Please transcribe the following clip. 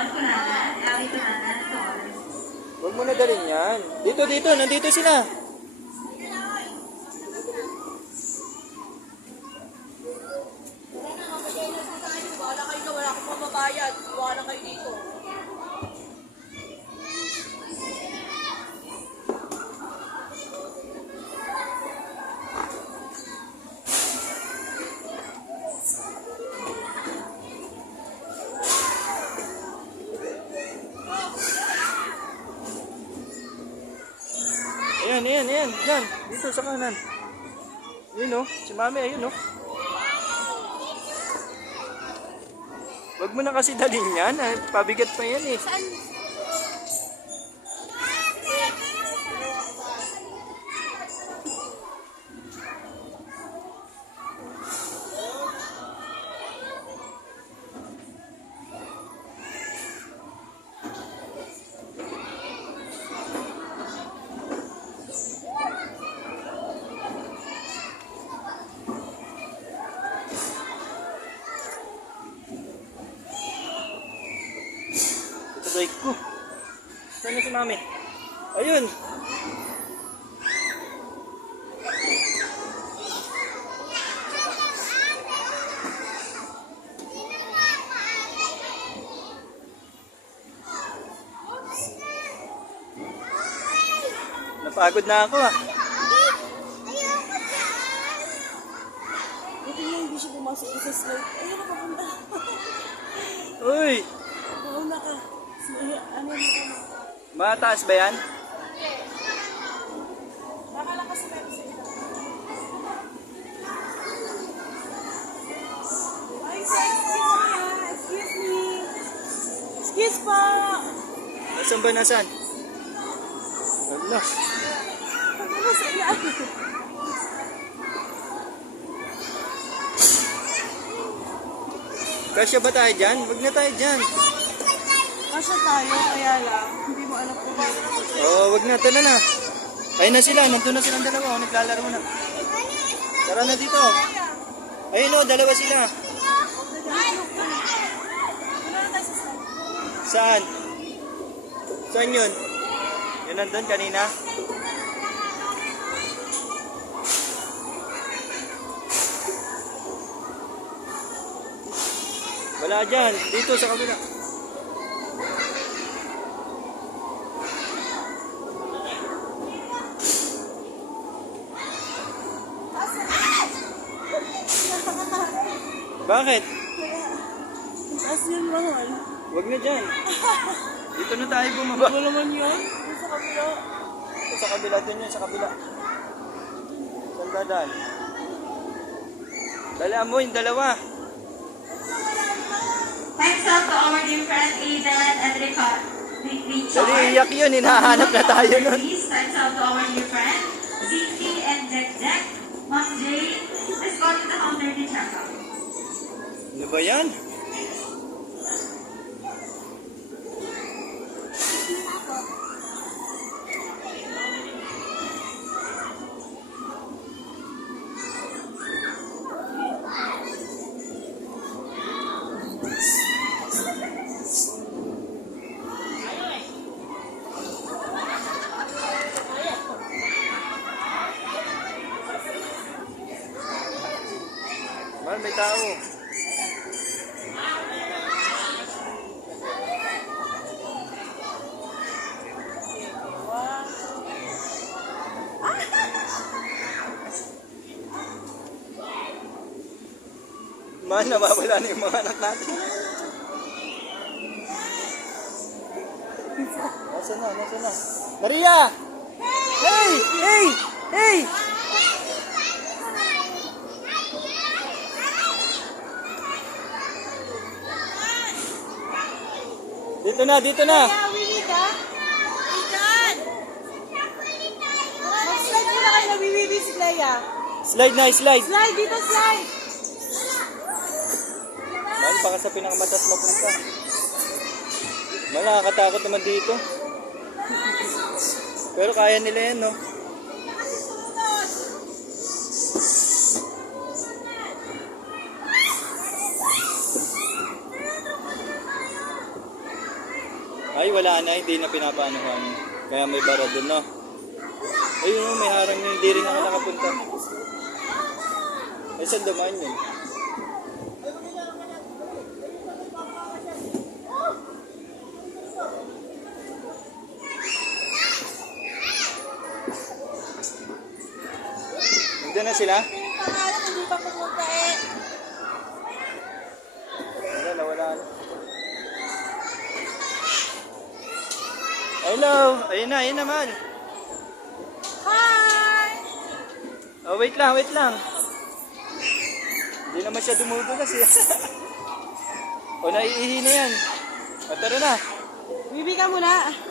Tuwan ko na na. Huwag mo na dalhin yan. Dito, dito. Nandito sila. Ayan, ayan, ayan. Yan. Dito sa kanan. Yun oh. Si mami, ayun oh. Huwag mo na kasi dalhin yan. ah. Pabigat pa yan eh. Saan? Bike ko. Saan na si mami? Ayun. Napagod na ako ah. Buti niya hindi siya pumasok sa slide. Ayun na papunta. Uy! Mauna ka. Mataas ba yan? Excuse po. Nasaan ba nasaan? Wala. Ano sa ilalim? Kasya ba tayo dyan? Huwag na tayo dyan. Kasya tayo, kaya lang. Hindi mo alam kung ako. Oo, oh, wag na. Ito na. Ayun na sila. Nandun na silang dalawa. Oh, naglalaro na. Tara na dito. Ayun o, dalawa sila. Saan? Saan yun? Yun nandun kanina? Wala dyan. Dito sa kabila. Bakit? Taas yan naman. Wag na dyan. Dito na tayo bumaba. Ano naman yun? Sa kabila. Sa kabila din yun, sa kabila. Saan dadaan? Dalaan mo yung dalawa. Thanks out to our dear friend Aiden and Richard. Dali, iyak yun. Hinahanap na tayo nun. Please, thanks out to our dear friend Ziki and Jack Jack. Let's go to the counter to check out. Ba yan? Mahal, may. Mahal, nawawala na yung mga anak natin. Nasaan na? Nasaan na? Maria! Hey! Hey! Hey! Dito na, dito na. Slide na, slide. Slide, dito slide! Mahal, baka sa pinakamatas mapunta. Mahal, nakakatakot naman dito. Pero kaya nila yan, no? Ay, wala na. Hindi na pinapaanohan. Kaya may bara doon, no? Ayun, may harang na. Hindi rin ako nakapunta. Ay, saan dumaan yun? Nandiyan na sila? Hindi pa pumunta eh. Wala na, wala na. Hello! Ayun na, ayun naman. Hi! Oh, wait lang, wait lang. Hindi naman siya dumudulas eh. o, naiihi na yan. O, tara na. Bibi ka muna.